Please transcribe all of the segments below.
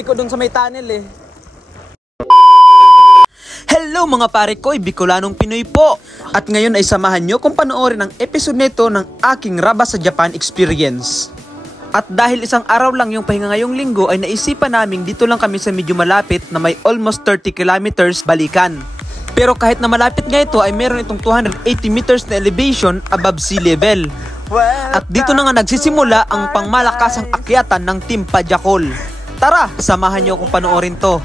Ko dun sa may tunnel eh. Hello mga pare ko, Bicolanong Pinoy po. At ngayon ay samahan nyo kung panoorin ang episode nito ng aking Raba sa Japan experience. At dahil isang araw lang yung pahinga ngayong linggo ay naisipan naming dito lang kami sa medyo malapit na may almost 30 kilometers balikan. Pero kahit na malapit nga ito ay meron itong 280 meters na elevation above sea level. At dito na nga nagsisimula ang pangmalakasang akyatan ng Team Padjakol. Tara, samahan nyo kung panoorin to.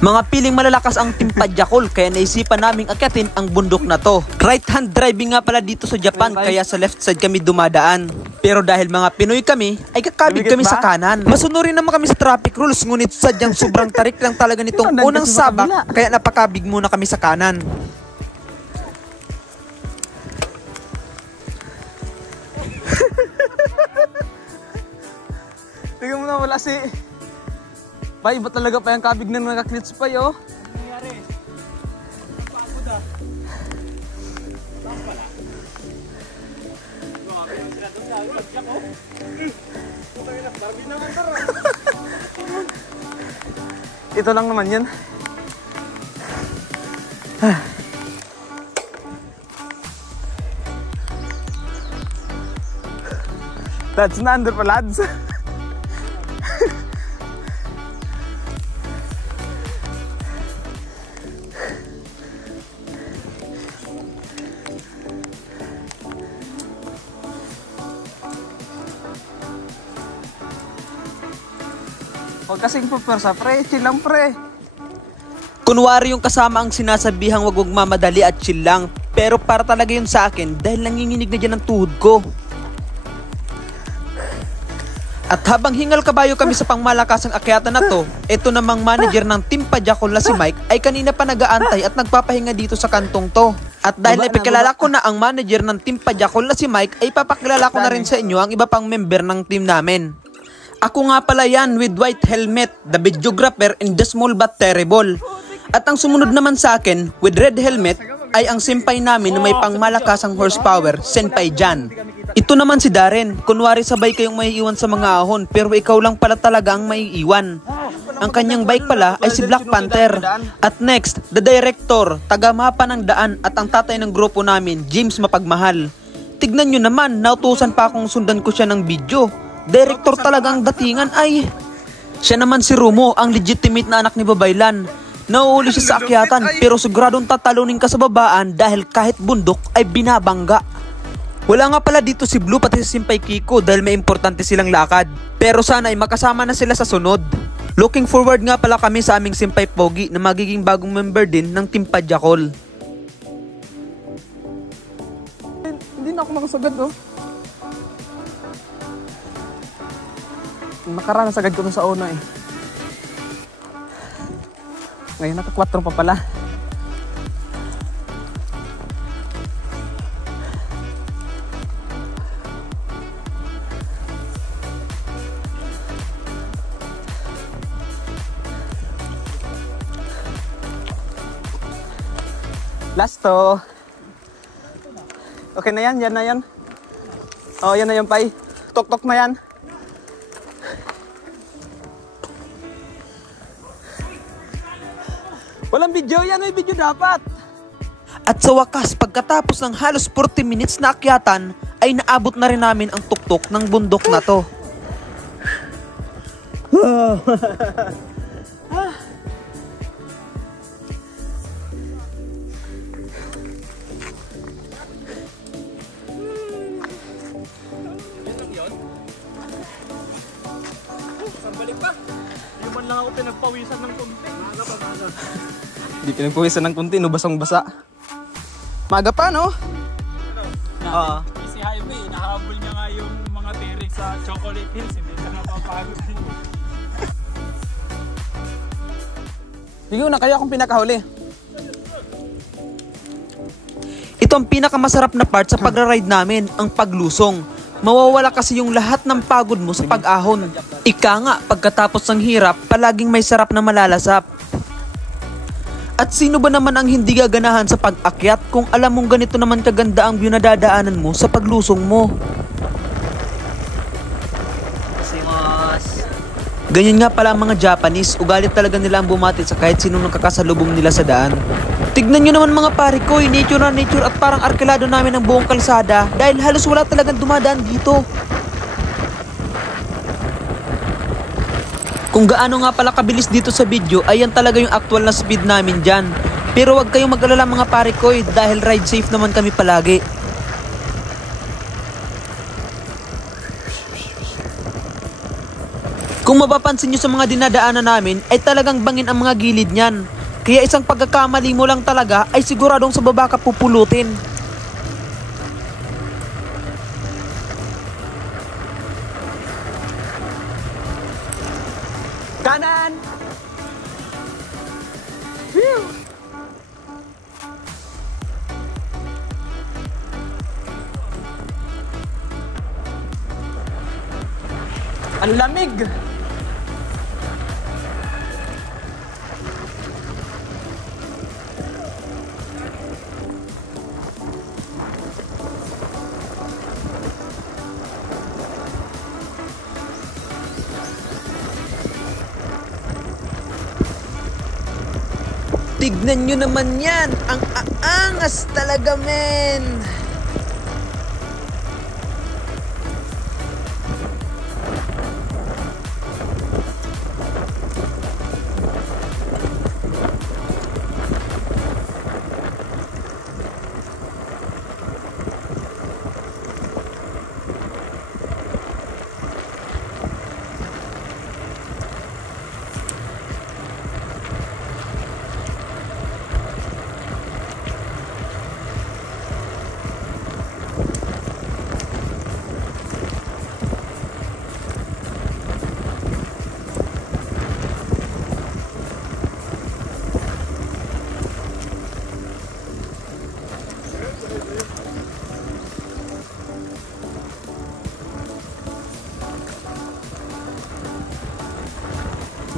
Mga piling malalakas ang Team Padjakol kaya naisipan naming akyatin ang bundok na to. Right hand driving nga pala dito sa Japan kaya sa left side kami dumadaan. Pero dahil mga Pinoy kami ay kakabig kami sa kanan. Masunurin naman kami sa traffic rules ngunit sadyang sobrang tarik lang talaga nitong unang sabak kaya napakabig muna kami sa kanan. Tingnan mo na wala si... Bay, ba talaga pa yung kabig na nakaklits pa yo? Ano nangyari? Napagod ah. Saan pala? Grabe yung sinatong sabi. Pagyak ko. Putangin na, Barbie naman taro. Ito lang naman yan. That's na under pa lads. Huwag kasing pupersa, pre. Chill lang, pre. Kunwari yung kasama ang sinasabihang wag mamadali at chill lang. Pero para talaga yun sa akin dahil nanginginig na dyan ang tuhod ko. At habang hingal kabayo kami sa pangmalakasang akyatan na to, ito namang manager ng Team Padjakol na si Mike ay kanina pa nag-aantay at nagpapahinga dito sa kantong to. At dahil napikilala ko na ang manager ng Team Padjakol na si Mike, ay papakilala ko na rin sa inyo ang iba pang member ng team namin. Ako nga pala yan with white helmet, the videographer and the small but terrible. At ang sumunod naman sa akin with red helmet ay ang senpai namin na may pangmalakasang horsepower, Senpai Jan. Ito naman si Darren, kunwari sabay kayong may iwan sa mga ahon pero ikaw lang pala talaga ang may iwan. Ang kanyang bike pala ay si Black Panther. At next, the director, taga-mapa ng daan at ang tatay ng grupo namin, James Mapagmahal. Tignan nyo naman, nautusan pa akong sundan ko siya ng video. Director talagang datingan ay. Siya naman si Rumo, ang legitimate na anak ni Babaylan. Nauuli siya sa akyatan pero siguradong tatalunin ka sa babaan dahil kahit bundok ay binabangga. Wala nga pala dito si Blue pati si Senpai Kiko dahil may importante silang lakad. Pero sana ay makasama na sila sa sunod. Looking forward nga pala kami sa aming Senpai Pogi na magiging bagong member din ng Team Padjakol. Hindi na ako makasagad oh. Nakaranas agad ko sa una eh. Ngayon naka-4 pa pala. Last to. Okay na yan, yan na yan. Oh, yan na yung pay. Tok-tok na yan. Walang video yan, may video dapat. At sa wakas, pagkatapos ng halos 40 minutes na akyatan, ay naabot na rin namin ang tuktok ng bundok na to. Balik pa. Hindi man lang ako pinagpawisan ng kunti. Maga pa, maga. Hindi pinagpawisan ng kunti, no? Basang-basa. Maga pa, no? Oo. Easy highway, nahabol niya nga yung mga tirik sa Chocolate Hills. Hindi siya napapagod. Sige na, kaya akong pinakahuli. Ito ang pinakamasarap na part sa pagra-ride namin, ang paglusong. Mawawala kasi yung lahat ng pagod mo sa pag-ahon. Ika nga, pagkatapos ng hirap, palaging may sarap na malalasap. At sino ba naman ang hindi gaganahan sa pag-akyat kung alam mong ganito naman kaganda ang view na dadaanan mo sa paglusong mo? Ganyan nga pala ang mga Japanese, ugali talaga nila ang bumati sa kahit sinong nakakasalubong nila sa daan. Tignan nyo naman mga pare ko, nature na nature at parang arkilado namin ang buong kalsada dahil halos wala talagang dumadaan dito. Kung gaano nga pala kabilis dito sa video, ayan talaga yung actual na speed namin dyan. Pero wag kayong mag-alala mga pare ko dahil ride safe naman kami palagi. Kung mapapansin nyo sa mga dinadaanan namin ay talagang bangin ang mga gilid niyan. Kaya isang pagkakamali mo lang talaga ay siguradong sa baba ka pupulutin. Kanan! Phew! Ang lamig! Tignan nyo naman yan! Ang aangas talaga, men!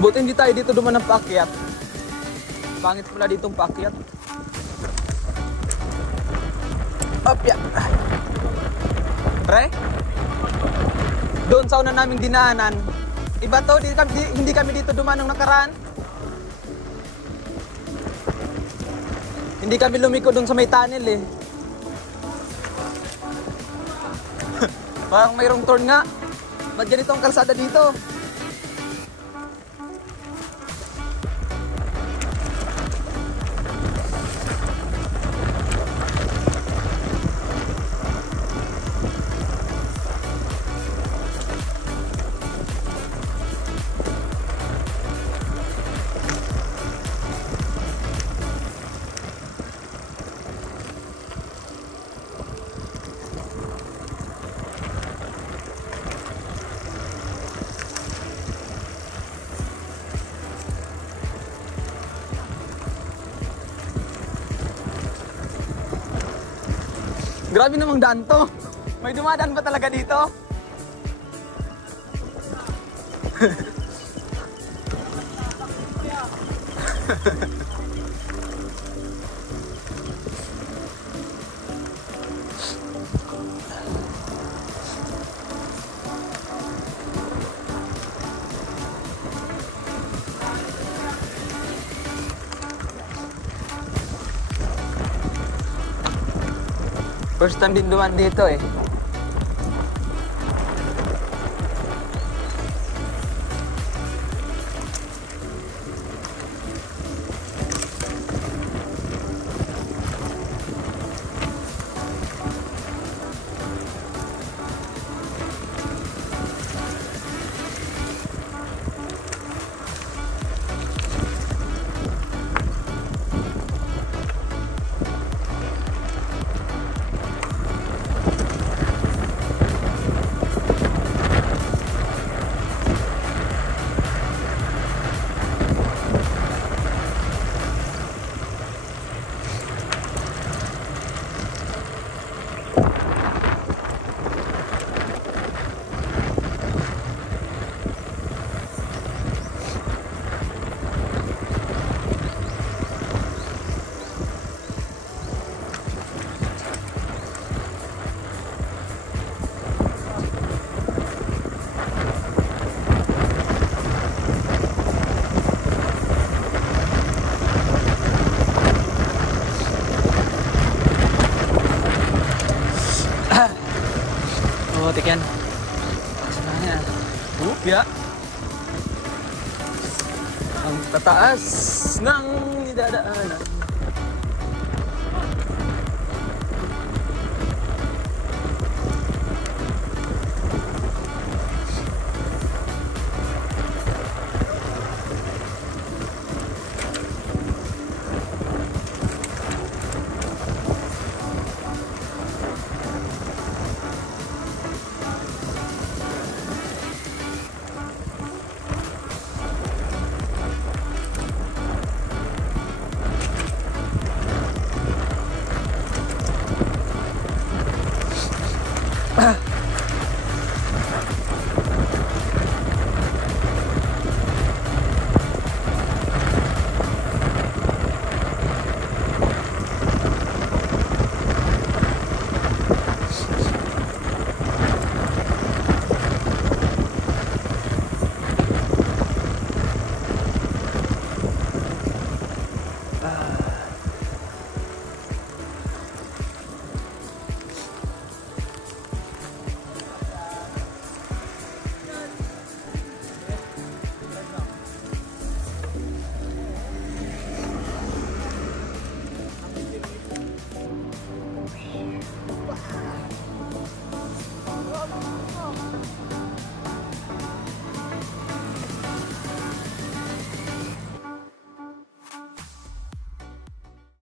Buti hindi tayo dito duman ng paakyat. Pangit pala ditong paakyat. Opya. Pre? Doon sa una naming dinaanan. Iba to, hindi kami dito duman ng nakaraan. Hindi kami lumiko doon sa may tunnel eh. Parang mayroong turn nga. Ba't ganito ang kalsada dito? Grabe namang daan to. May dumadaan ba talaga dito? First time din dumaan dito eh. putik yan. Ayan. Ya. Ang tataas ng nidadaanan.